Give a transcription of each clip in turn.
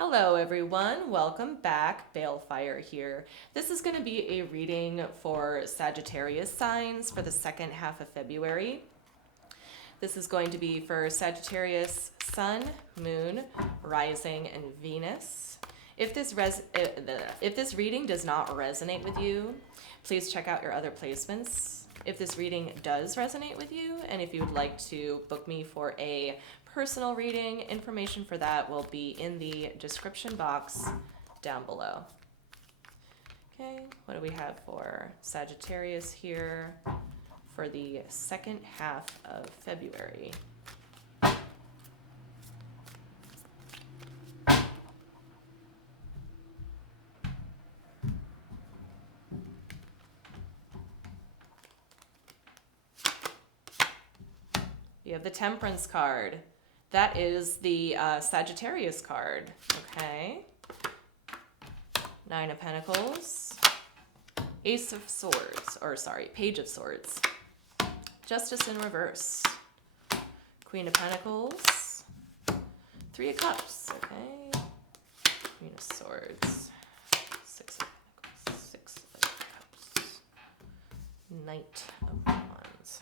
Hello everyone, welcome back. Balefire here. This is going to be a reading for Sagittarius signs for the second half of February. This is going to be for Sagittarius, Sun, Moon, Rising, and Venus. If this reading does not resonate with you, please check out your other placements. If this reading does resonate with you, and if you would like to book me for a personal reading, information for that will be in the description box down below. Okay, what do we have for Sagittarius here for the second half of February? You have the Temperance card. That is the Sagittarius card. Okay. Nine of Pentacles. Ace of Swords, or sorry, Page of Swords. Justice in reverse. Queen of Pentacles. Three of Cups. Okay. Queen of Swords. Six of Pentacles. Six of Cups. Knight of Wands.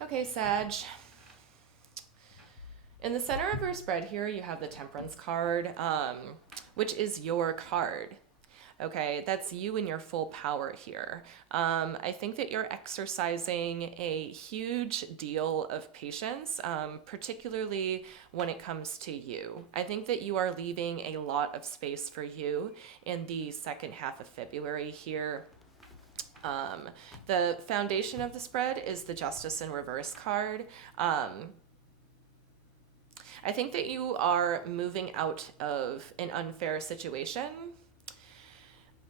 Okay, Sag. In the center of your spread here, you have the Temperance card, which is your card. Okay, that's you in your full power here. I think that you're exercising a huge deal of patience, particularly when it comes to you. I think that you are leaving a lot of space for you in the second half of February here. The foundation of the spread is the Justice in reverse card. I think that you are moving out of an unfair situation.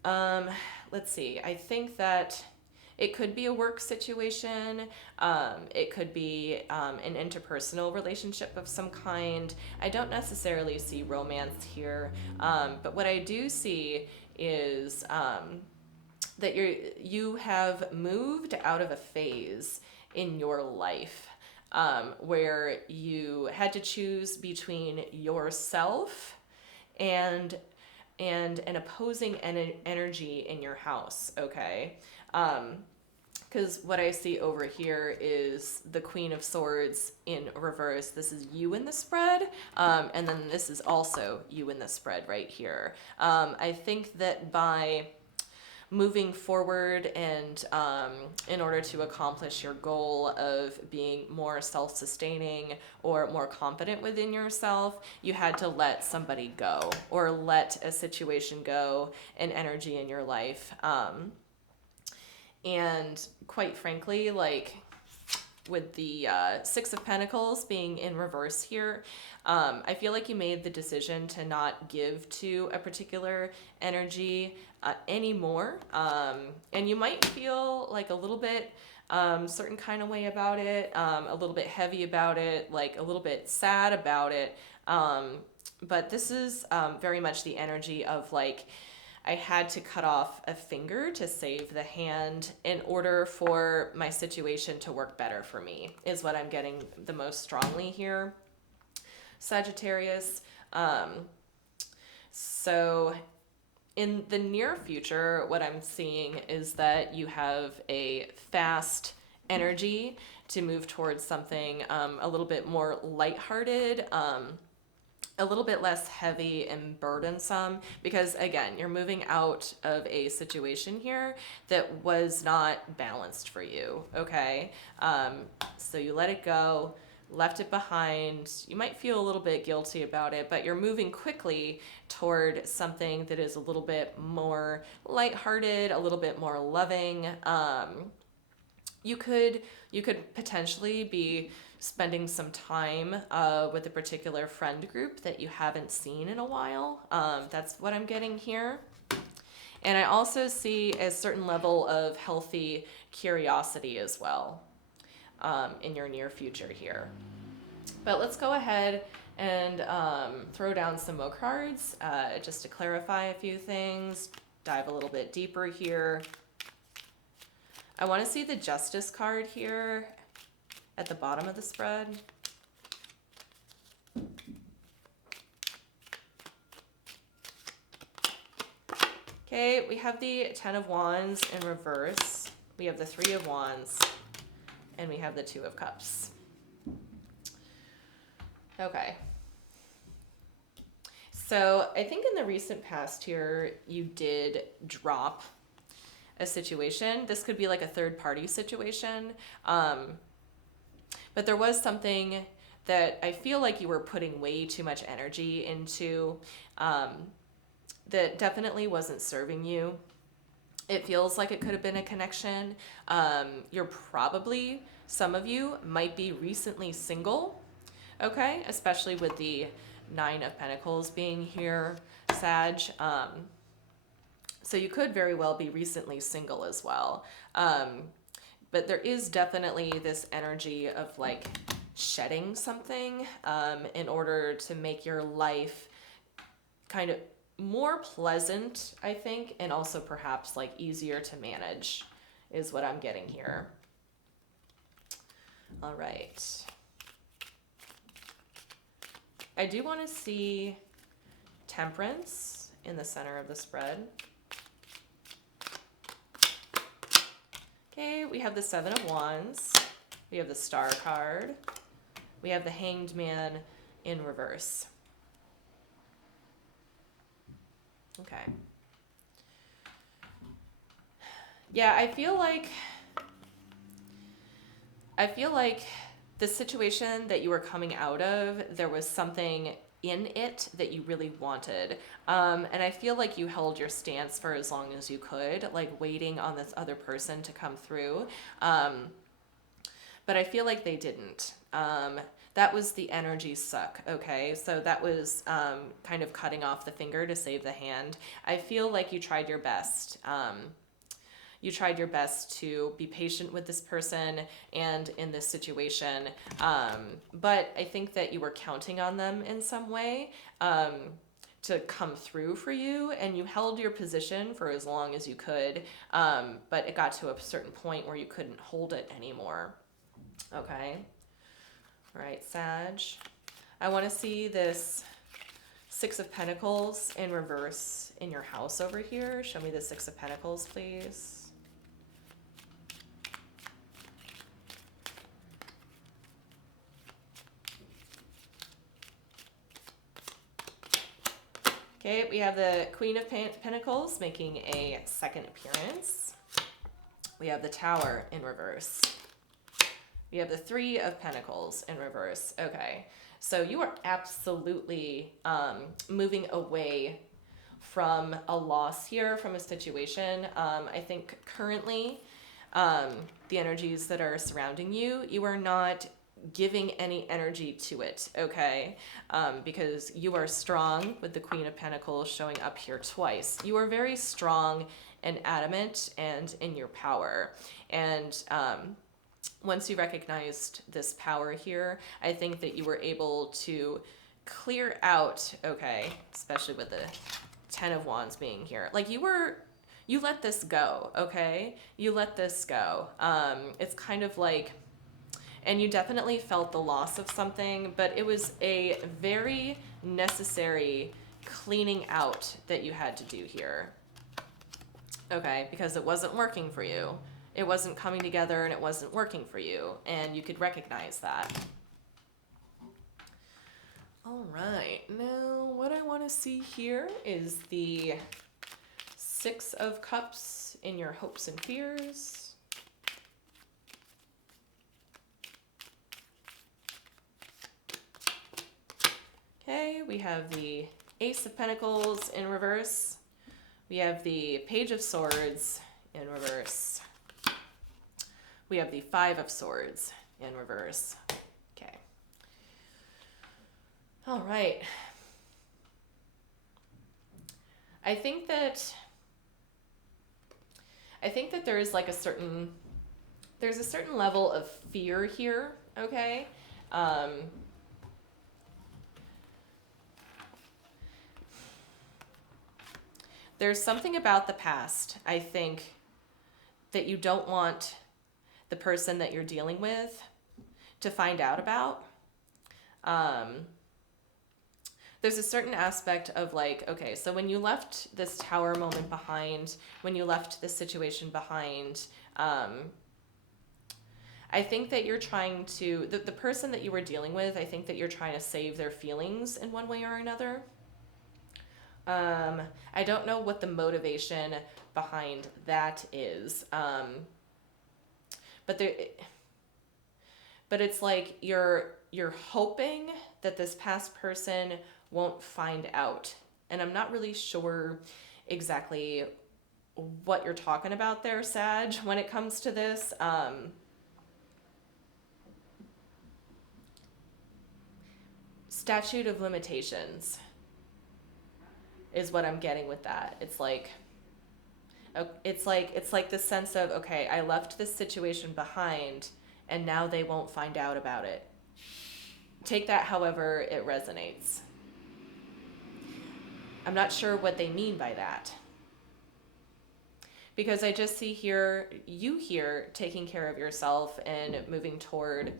Let's see. I think that it could be a work situation. It could be an interpersonal relationship of some kind. I don't necessarily see romance here. But what I do see is that you have moved out of a phase in your life where you had to choose between yourself and an opposing energy in your house, okay? Because what I see over here is the Queen of Swords in reverse. This is you in the spread, and then this is also you in the spread right here. I think that by moving forward and in order to accomplish your goal of being more self-sustaining or more confident within yourself, you had to let somebody go or let a situation go, an energy in your life. And quite frankly, like with the Six of Pentacles being in reverse here, I feel like you made the decision to not give to a particular energy anymore. And you might feel like a little bit certain kind of way about it, a little bit heavy about it, like a little bit sad about it. But this is very much the energy of like, I had to cut off a finger to save the hand in order for my situation to work better for me, is what I'm getting the most strongly here, Sagittarius. So in the near future, what I'm seeing is that you have a fast energy to move towards something a little bit more lighthearted, a little bit less heavy and burdensome, because again, you're moving out of a situation here that was not balanced for you, okay? So you let it go, left it behind. You might feel a little bit guilty about it, but you're moving quickly toward something that is a little bit more lighthearted, a little bit more loving. You could potentially be spending some time with a particular friend group that you haven't seen in a while. That's what I'm getting here. And I also see a certain level of healthy curiosity as well in your near future here. But let's go ahead and throw down some more cards just to clarify a few things, dive a little bit deeper here. I want to see the Justice card here at the bottom of the spread. Okay, we have the Ten of Wands in reverse. We have the Three of Wands, and we have the Two of Cups. Okay. So I think in the recent past here, you did drop a situation. This could be like a third party situation. But there was something that I feel like you were putting way too much energy into, that definitely wasn't serving you. It feels like it could have been a connection. You're probably, some of you might be recently single, okay? Especially with the Nine of Pentacles being here, Sag. So you could very well be recently single as well. But there is definitely this energy of like shedding something in order to make your life kind of more pleasant, I think, and also perhaps like easier to manage is what I'm getting here. All right. I do want to see Temperance in the center of the spread. Okay, we have the Seven of Wands. We have the Star card. We have the Hanged Man in reverse. Okay. Yeah, I feel like the situation that you were coming out of, there was something in it that you really wanted. And I feel like you held your stance for as long as you could, like waiting on this other person to come through. But I feel like they didn't. That was the energy suck, okay? So that was kind of cutting off the finger to save the hand. I feel like you tried your best. You tried your best to be patient with this person and in this situation. But I think that you were counting on them in some way to come through for you, and you held your position for as long as you could. But it got to a certain point where you couldn't hold it anymore. Okay. All right, Sag. I want to see this Six of Pentacles in reverse in your house over here. Show me the Six of Pentacles, please. Okay, we have the Queen of Pentacles making a second appearance. We have the Tower in reverse. We have the Three of Pentacles in reverse. Okay, so you are absolutely moving away from a loss here, from a situation. I think currently the energies that are surrounding you, you are not giving any energy to it, okay? Because you are strong with the Queen of Pentacles showing up here twice. You are very strong and adamant and in your power. And once you recognized this power here, I think that you were able to clear out, okay, especially with the Ten of Wands being here. Like you let this go, okay? You let this go. It's kind of like, and you definitely felt the loss of something, but it was a very necessary cleaning out that you had to do here. Okay, because it wasn't working for you. It wasn't coming together and it wasn't working for you, and you could recognize that. All right, now what I want to see here is the Six of Cups in your hopes and fears. Okay, we have the Ace of Pentacles in reverse. We have the Page of Swords in reverse. We have the Five of Swords in reverse. Okay. All right. I think that there is like there's a certain level of fear here, okay? There's something about the past, I think, that you don't want the person that you're dealing with to find out about. there's a certain aspect of like, okay, so when you left this tower moment behind, when you left this situation behind, I think that you're trying to, the person that you were dealing with, I think that you're trying to save their feelings in one way or another. I don't know what the motivation behind that is. But it's like you're hoping that this past person won't find out. And I'm not really sure exactly what you're talking about there, Sag, when it comes to this. Statute of limitations is what I'm getting with that. It's like the sense of, okay, I left this situation behind and now they won't find out about it. Take that however it resonates. I'm not sure what they mean by that. Because I just see you here taking care of yourself and moving toward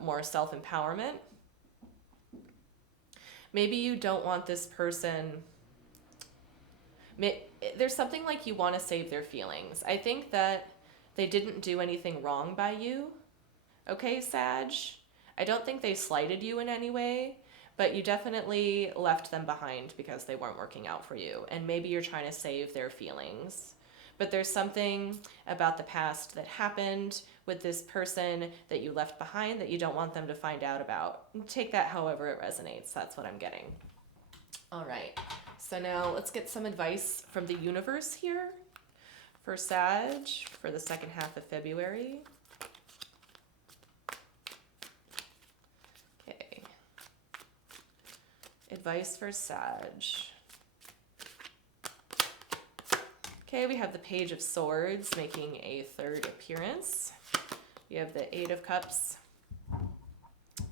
more self-empowerment. Maybe you don't want this person. There's something like you want to save their feelings. I think that they didn't do anything wrong by you. Okay, Sag? I don't think they slighted you in any way, but you definitely left them behind because they weren't working out for you. And maybe you're trying to save their feelings. But there's something about the past that happened with this person that you left behind that you don't want them to find out about. Take that however it resonates. That's what I'm getting. All right. So now let's get some advice from the universe here for Sag for the second half of February. Okay. Advice for Sag. Okay, we have the Page of Swords making a third appearance. We have the Eight of Cups.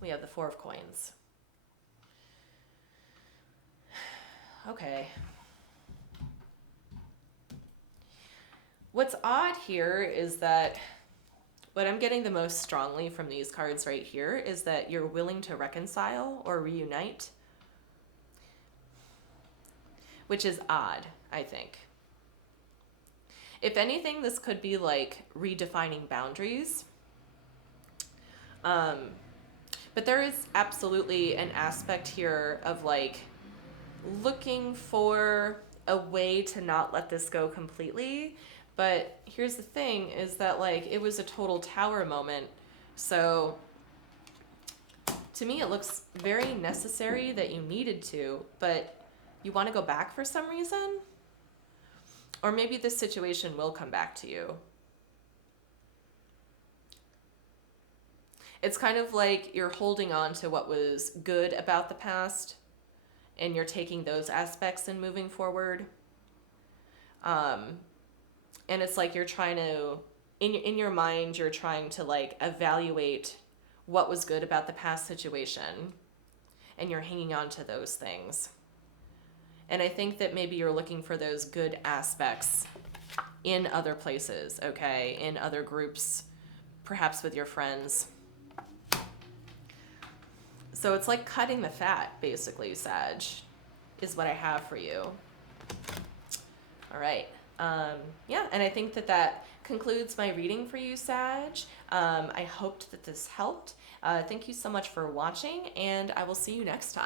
We have the Four of Coins. Okay. What's odd here is that what I'm getting the most strongly from these cards right here is that you're willing to reconcile or reunite, which is odd, I think. If anything, this could be like redefining boundaries. But there is absolutely an aspect here of like looking for a way to not let this go completely. But here's the thing is that like it was a total tower moment. So to me, it looks very necessary that you needed to, but you want to go back for some reason? Or maybe this situation will come back to you. It's kind of like you're holding on to what was good about the past and you're taking those aspects and moving forward. And it's like you're trying to, in your mind, you're trying to like evaluate what was good about the past situation and you're hanging on to those things. And I think that maybe you're looking for those good aspects in other places, okay? In other groups, perhaps with your friends. So it's like cutting the fat, basically, Sag, is what I have for you. All right. Yeah, and I think that that concludes my reading for you, Sag. I hoped that this helped. Thank you so much for watching, and I will see you next time.